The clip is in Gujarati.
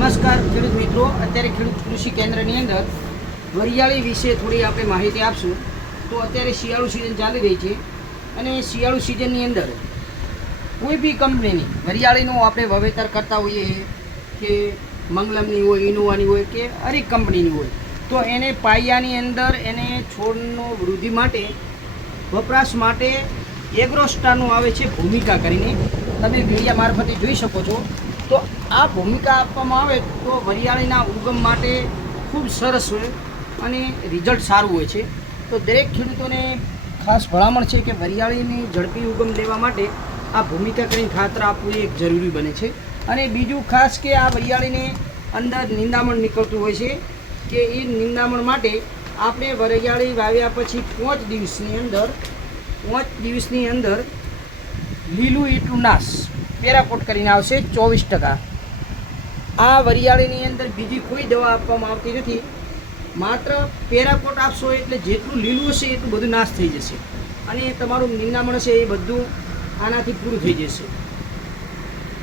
નમસ્કાર ખેડૂત મિત્રો. અત્યારે ખેડૂત કૃષિ કેન્દ્રની અંદર વરિયાળી વિશે થોડી આપણે માહિતી આપશું. તો અત્યારે શિયાળુ સિઝન ચાલી રહી છે અને શિયાળુ સિઝનની અંદર કોઈ બી કંપનીની વરિયાળીનું આપણે વાવેતર કરતા હોઈએ કે મંગલમની હોય, ઇનોવાની હોય કે હરેક કંપનીની હોય, તો એને પાયાની અંદર એને છોડનો વૃદ્ધિ માટે, વપરાશ માટે એગ્રોસ્ટારનું આવે છે ભૂમિકા કરીને. તમે મીડિયા મારફતે જોઈ શકો છો. તો આ ભૂમિકા આપવામાં આવે તો વરિયાળીના ઉગમ માટે ખૂબ સરસ હોય અને રિઝલ્ટ સારું હોય છે. તો દરેક ખેડૂતોને ખાસ ભલામણ છે કે વરિયાળીની ઝડપી ઉગમ લેવા માટે આ ભૂમિકા કરીને ખાતર આપવું એ જરૂરી બને છે. અને બીજું ખાસ કે આ વરિયાળીને અંદર નિંદામણ નીકળતું હોય છે કે એ નિંદામણ માટે આપણે વરિયાળી વાવ્યા પછી પાંચ દિવસની અંદર પાંચ દિવસની અંદર લીલું ઈટું નાશ પેરાકોટ કરીને આવશે ચોવીસ ટકા. આ વરિયાળીની અંદર બીજી કોઈ દવા આપવામાં આવતી નથી. માત્ર પેરાકોટ આપશો એટલે જેટલું લીલું હશે એટલું બધું નાશ થઈ જશે. અને તમારું નિંદામણ છે એ બધું આનાથી પૂરું થઈ જશે.